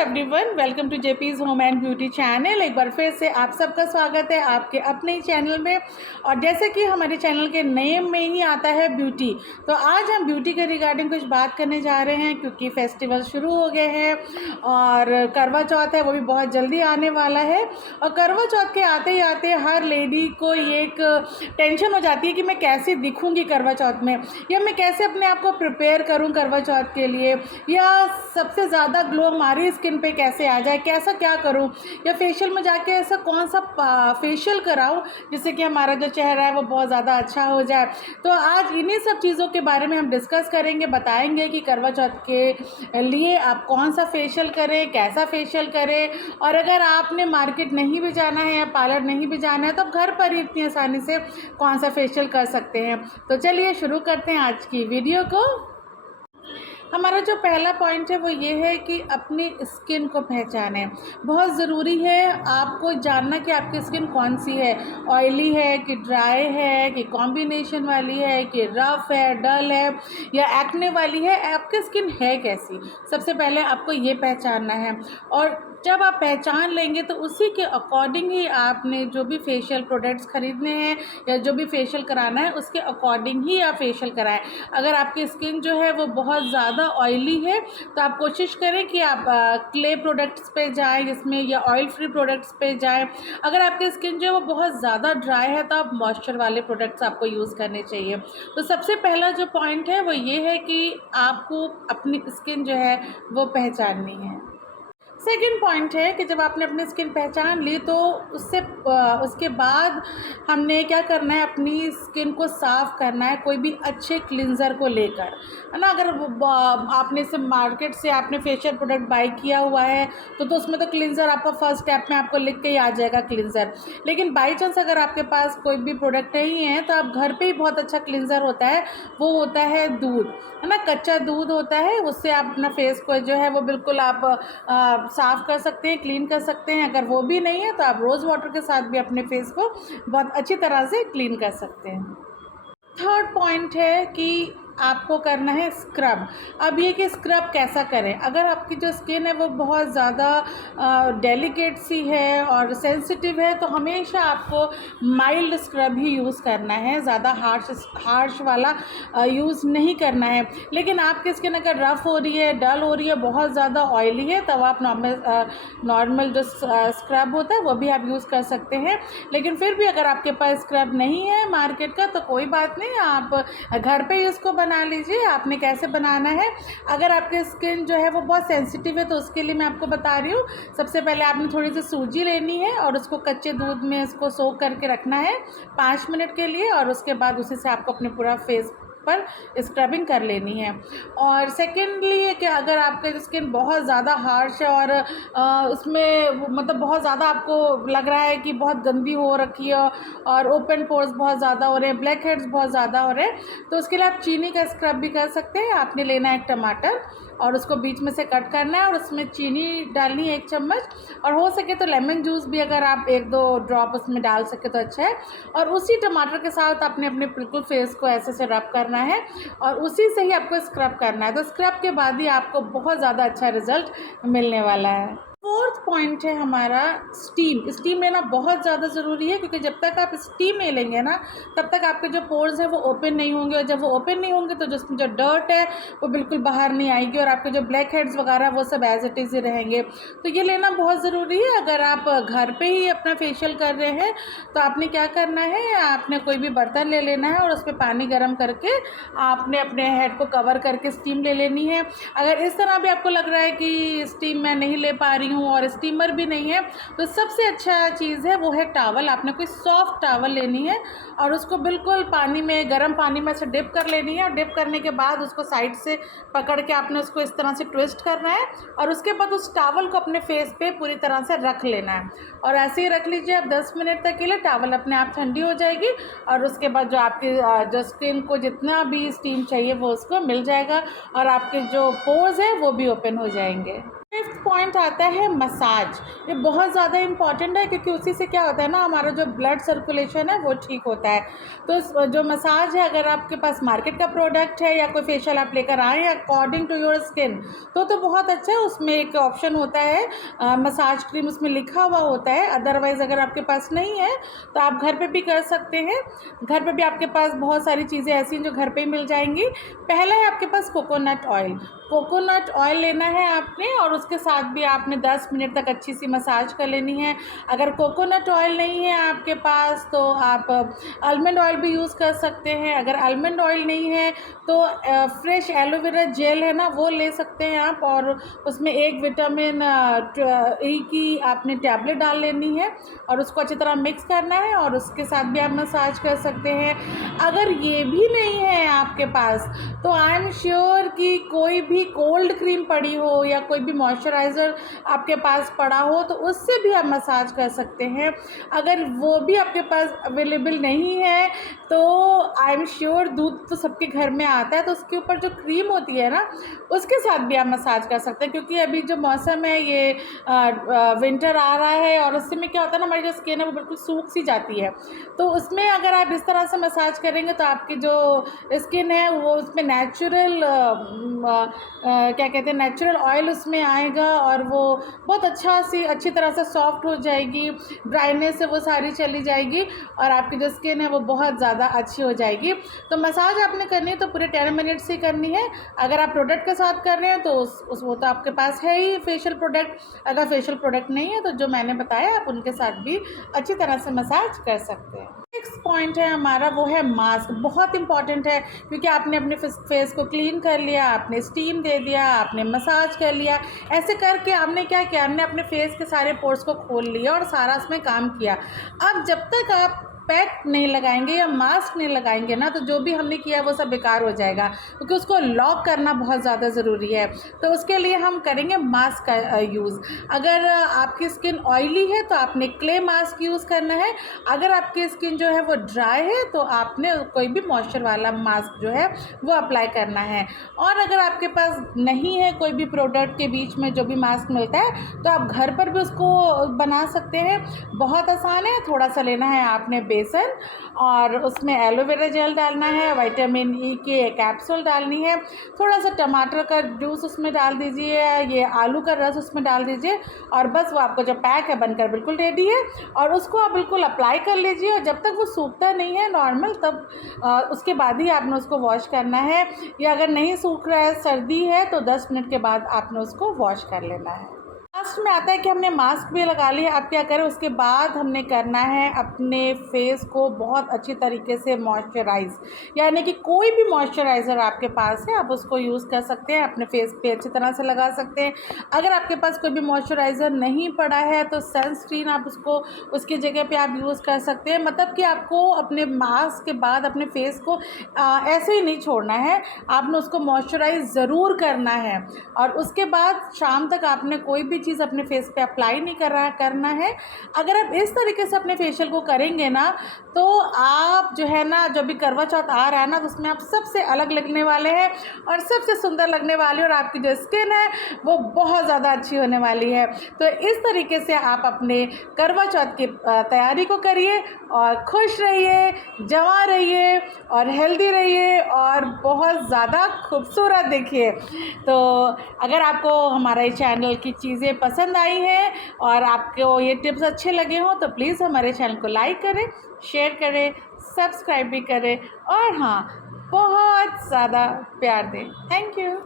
Everyone, welcome to JP's home and beauty channel. एक बार फिर से आप सबका स्वागत है आपके अपने ही चैनल में। और जैसे कि हमारे चैनल के नेम में ही आता है ब्यूटी, तो आज हम ब्यूटी के रिगार्डिंग कुछ बात करने जा रहे हैं क्योंकि फेस्टिवल शुरू हो गए हैं और करवा चौथ है वो भी बहुत जल्दी आने वाला है। और करवा चौथ के आते ही आते हर लेडी को ये एक टेंशन हो जाती है कि मैं कैसे दिखूँगी करवा चौथ में, या मैं कैसे अपने आप को प्रिपेयर करूँ करवा चौथ के लिए, या सबसे ज़्यादा ग्लो हमारी स्किन पे कैसे आ जाए, कैसा क्या करूं, या फेशियल में जाके ऐसा कौन सा फेशियल कराऊं जिससे कि हमारा जो चेहरा है वो बहुत ज़्यादा अच्छा हो जाए। तो आज इन्हीं सब चीज़ों के बारे में हम डिस्कस करेंगे, बताएंगे कि करवा चौथ के लिए आप कौन सा फेशियल करें, कैसा फेशियल करें। और अगर आपने मार्केट नहीं भी जाना है या पार्लर नहीं भी जाना है तो आप घर पर ही इतनी आसानी से कौन सा फेशियल कर सकते हैं। तो चलिए शुरू करते हैं आज की वीडियो को। हमारा जो पहला पॉइंट है वो ये है कि अपनी स्किन को पहचानें। बहुत ज़रूरी है आपको जानना कि आपकी स्किन कौन सी है, ऑयली है कि ड्राई है कि कॉम्बिनेशन वाली है कि रफ़ है, डल है या एक्ने वाली है, आपकी स्किन है कैसी। सबसे पहले आपको ये पहचानना है और जब आप पहचान लेंगे तो उसी के अकॉर्डिंग ही आपने जो भी फेशियल प्रोडक्ट्स ख़रीदने हैं या जो भी फेशियल कराना है उसके अकॉर्डिंग ही आप फेशियल कराएं। अगर आपकी स्किन जो है वो बहुत ज़्यादा ऑयली है तो आप कोशिश करें कि आप क्ले प्रोडक्ट्स पे जाएं जिसमें, या ऑयल फ्री प्रोडक्ट्स पे जाएं। अगर आपकी स्किन जो है वो बहुत ज़्यादा ड्राई है तो आप मॉइस्चर वाले प्रोडक्ट्स आपको यूज़ करने चाहिए। तो सबसे पहला जो पॉइंट है वो ये है कि आपको अपनी स्किन जो है वो पहचाननी है। सेकेंड पॉइंट है कि जब आपने अपनी स्किन पहचान ली तो उसके बाद हमने क्या करना है, अपनी स्किन को साफ़ करना है कोई भी अच्छे क्लिनज़र को लेकर, है ना। अगर आपने से मार्केट से आपने फेशियल प्रोडक्ट बाय किया हुआ है तो उसमें तो क्लिनज़र आपका फर्स्ट स्टेप में आपको लिख के ही आ जाएगा क्लिनज़र। लेकिन बाई चांस अगर आपके पास कोई भी प्रोडक्ट नहीं है तो आप घर पे ही बहुत अच्छा क्लिनज़र होता है, वो होता है दूध, है ना। कच्चा दूध होता है, उससे आप अपना फेस को जो है वो बिल्कुल आप साफ़ कर सकते हैं, क्लीन कर सकते हैं। अगर वो भी नहीं है तो आप रोज़ वाटर के साथ भी अपने फेस को बहुत अच्छी तरह से क्लीन कर सकते हैं। थर्ड पॉइंट है कि आपको करना है स्क्रब। अब ये कि स्क्रब कैसा करें, अगर आपकी जो स्किन है वो बहुत ज़्यादा डेलिकेट सी है और सेंसिटिव है तो हमेशा आपको माइल्ड स्क्रब ही यूज़ करना है, ज़्यादा हार्श वाला यूज़ नहीं करना है। लेकिन आपकी स्किन अगर रफ़ हो रही है, डल हो रही है, बहुत ज़्यादा ऑयली है तब आप नॉर्मल जो स्क्रब होता है वो भी आप यूज़ कर सकते हैं। लेकिन फिर भी अगर आपके पास स्क्रब नहीं है मार्केट का तो कोई बात नहीं, आप घर पे ही इसको बना लीजिए। आपने कैसे बनाना है, अगर आपकी स्किन जो है वो बहुत सेंसिटिव है तो उसके लिए मैं आपको बता रही हूँ। सबसे पहले आपने थोड़ी सी सूजी लेनी है और उसको कच्चे दूध में इसको सोक करके रखना है 5 मिनट के लिए, और उसके बाद उसी से आपको अपने पूरा फेस पर स्क्रबिंग कर लेनी है। और सेकेंडली कि अगर आपका स्किन बहुत ज़्यादा हार्श है और उसमें मतलब बहुत ज़्यादा आपको लग रहा है कि बहुत गंदी हो रखी है और ओपन पोर्स बहुत ज़्यादा हो रहे हैं, ब्लैक हेड्स बहुत ज़्यादा हो रहे हैं, तो उसके लिए आप चीनी का स्क्रब भी कर सकते हैं। आपने लेना है एक टमाटर और उसको बीच में से कट करना है और उसमें चीनी डालनी है 1 चम्मच, और हो सके तो लेमन जूस भी अगर आप 1-2 ड्रॉप उसमें डाल सके तो अच्छा है। और उसी टमाटर के साथ आपने अपने बिल्कुल फेस को ऐसे से रब करना है और उसी से ही आपको स्क्रब करना है। तो स्क्रब के बाद ही आपको बहुत ज़्यादा अच्छा रिजल्ट मिलने वाला है। फोर्थ पॉइंट है हमारा स्टीम। स्टीम लेना बहुत ज़्यादा ज़रूरी है क्योंकि जब तक आप स्टीम नहीं लेंगे ना तब तक आपके जो पोर्स हैं वो ओपन नहीं होंगे, और जब वो ओपन नहीं होंगे तो जिसमें जो डर्ट है वो बिल्कुल बाहर नहीं आएगी और आपके जो ब्लैक हेड्स वगैरह वो सब एज इट इज़ ही रहेंगे। तो ये लेना बहुत ज़रूरी है। अगर आप घर पे ही अपना फेशियल कर रहे हैं तो आपने क्या करना है, आपने कोई भी बर्तन ले लेना है और उस पर पानी गर्म करके आपने अपने हेड को कवर करके स्टीम ले लेनी है। अगर इस तरह भी आपको लग रहा है कि स्टीम मैं नहीं ले पा रही हूँ और स्टीमर भी नहीं है तो सबसे अच्छा चीज़ है वो है टॉवल। आपने कोई सॉफ्ट टॉवल लेनी है और उसको बिल्कुल पानी में, गर्म पानी में से डिप कर लेनी है, और डिप करने के बाद उसको साइड से पकड़ के आपने उसको इस तरह से ट्विस्ट करना है और उसके बाद उस टॉवल को अपने फेस पे पूरी तरह से रख लेना है। और ऐसे ही रख लीजिए आप 10 मिनट तक के लिए। टॉवल अपने आप ठंडी हो जाएगी और उसके बाद जो आपकी जो स्किन को जितना भी स्टीम चाहिए वो उसको मिल जाएगा और आपके जो पोर्स हैं वो भी ओपन हो जाएंगे। फिफ्थ पॉइंट आता है मसाज। ये बहुत ज़्यादा इम्पॉर्टेंट है क्योंकि उसी से क्या होता है ना, हमारा जो ब्लड सर्कुलेशन है वो ठीक होता है। तो जो मसाज है, अगर आपके पास मार्केट का प्रोडक्ट है या कोई फेशियल आप लेकर आए अकॉर्डिंग टू योर स्किन, तो बहुत अच्छा है। उसमें एक ऑप्शन होता है मसाज क्रीम, उसमें लिखा हुआ होता है। अदरवाइज़ अगर आपके पास नहीं है तो आप घर पे भी कर सकते हैं। घर पे भी आपके पास बहुत सारी चीज़ें ऐसी हैं जो घर पे ही मिल जाएंगी। पहला है आपके पास कोकोनट ऑयल। कोकोनट ऑयल लेना है आपने और उसके साथ भी आपने 10 मिनट तक अच्छी सी मसाज कर लेनी है। अगर कोकोनट ऑयल नहीं है आपके पास तो आप आलमंड ऑयल भी यूज़ कर सकते हैं। अगर आलमंड ऑयल नहीं है तो फ्रेश एलोवेरा जेल है ना, वो ले सकते हैं आप, और उसमें एक विटामिन ई की आपने टैबलेट डाल लेनी है और उसको अच्छी तरह मिक्स करना है और उसके साथ भी आप मसाज कर सकते हैं। अगर ये भी नहीं है आपके पास तो आई एम श्योर कि कोई भी कोल्ड क्रीम पड़ी हो या कोई भी मॉइस्चराइज़र आपके पास पड़ा हो तो उससे भी आप मसाज कर सकते हैं। अगर वो भी आपके पास अवेलेबल नहीं है तो आई एम श्योर दूध तो सबके घर में आता है, तो उसके ऊपर जो क्रीम होती है ना उसके साथ भी आप मसाज कर सकते हैं। क्योंकि अभी जो मौसम है ये विंटर आ रहा है और उससे में क्या होता है ना, हमारी जो स्किन है वो बिल्कुल सूख सी जाती है। तो उसमें अगर आप इस तरह से मसाज करेंगे तो आपकी जो स्किन है वो उसमें नेचुरल क्या कहते हैं, नेचुरल ऑयल उसमें आएगा और वो बहुत अच्छी तरह से सॉफ्ट हो जाएगी। ड्राइनेस है वो सारी चली जाएगी और आपकी जो स्किन है वो बहुत ज़्यादा अच्छी हो जाएगी। तो मसाज आपने करनी है तो पूरे 10 मिनट्स ही करनी है। अगर आप प्रोडक्ट के साथ कर रहे हैं तो वो तो आपके पास है ही फेशियल प्रोडक्ट। अगर फेशियल प्रोडक्ट नहीं है तो जो मैंने बताया आप उनके साथ भी अच्छी तरह से मसाज कर सकते हैं। नेक्स्ट पॉइंट है हमारा वो है मास्क। बहुत इंपॉर्टेंट है क्योंकि आपने अपने फेस को क्लीन कर लिया, आपने स्टीम दे दिया, आपने मसाज कर लिया। ऐसे करके आपने क्या किया, आपने अपने फेस के सारे पोर्स को खोल लिया और सारा उसमें काम किया। अब जब तक आप पैक नहीं लगाएंगे या मास्क नहीं लगाएंगे ना तो जो भी हमने किया वो सब बेकार हो जाएगा, क्योंकि उसको लॉक करना बहुत ज़्यादा ज़रूरी है। तो उसके लिए हम करेंगे मास्क का यूज़। अगर आपकी स्किन ऑयली है तो आपने क्ले मास्क यूज़ करना है। अगर आपकी स्किन जो है वो ड्राई है तो आपने कोई भी मॉइस्चर वाला मास्क जो है वो अप्लाई करना है। और अगर आपके पास नहीं है कोई भी प्रोडक्ट के बीच में जो भी मास्क मिलता है तो आप घर पर भी उसको बना सकते हैं। बहुत आसान है। थोड़ा सा लेना है आपने बेसन और उसमें एलोवेरा जेल डालना है, विटामिन ई के कैप्सूल डालनी है, थोड़ा सा टमाटर का जूस उसमें डाल दीजिए, ये आलू का रस उसमें डाल दीजिए और बस वो आपका जो पैक है बनकर बिल्कुल रेडी है। और उसको आप बिल्कुल अप्लाई कर लीजिए और जब तक वो सूखता नहीं है नॉर्मल तब उसके बाद ही आपने उसको वॉश करना है। या अगर नहीं सूख रहा है, सर्दी है, तो 10 मिनट के बाद आपने उसको वॉश कर लेना है। लास्ट में आता है कि हमने मास्क भी लगा लिया। अब क्या करें, उसके बाद हमने करना है अपने फेस को बहुत अच्छी तरीके से मॉइस्चराइज़, यानी कि कोई भी मॉइस्चराइज़र आपके पास है आप उसको यूज़ कर सकते हैं, अपने फेस पे अच्छी तरह से लगा सकते हैं। अगर आपके पास कोई भी मॉइस्चराइज़र नहीं पड़ा है तो सनस्क्रीन आप उसको उसकी जगह पे आप यूज़ कर सकते हैं। मतलब कि आपको अपने मास्क के बाद अपने फेस को ऐसे ही नहीं छोड़ना है, आपने उसको मॉइस्चराइज़ ज़रूर करना है। और उसके बाद शाम तक आपने कोई भी चीज़ अपने फेस पे अप्लाई नहीं करना है। अगर आप इस तरीके से अपने फेशियल को करेंगे ना तो आप जो है ना, जो भी करवा चौथ आ रहा है ना तो उसमें आप सबसे अलग लगने वाले हैं और सबसे सुंदर लगने वाले, और आपकी जो स्किन है वो बहुत ज़्यादा अच्छी होने वाली है। तो इस तरीके से आप अपने करवा चौथ की तैयारी को करिए और खुश रहिए, जवां रहिए और हेल्दी रहिए और बहुत ज़्यादा खूबसूरत दिखिए। तो अगर आपको हमारा ये चैनल की चीज़ें पसंद आई हैं और आपको ये टिप्स अच्छे लगे हों तो प्लीज़ हमारे चैनल को लाइक करें, शेयर करें, सब्सक्राइब भी करें और हाँ, बहुत ज़्यादा प्यार दें। Thank you.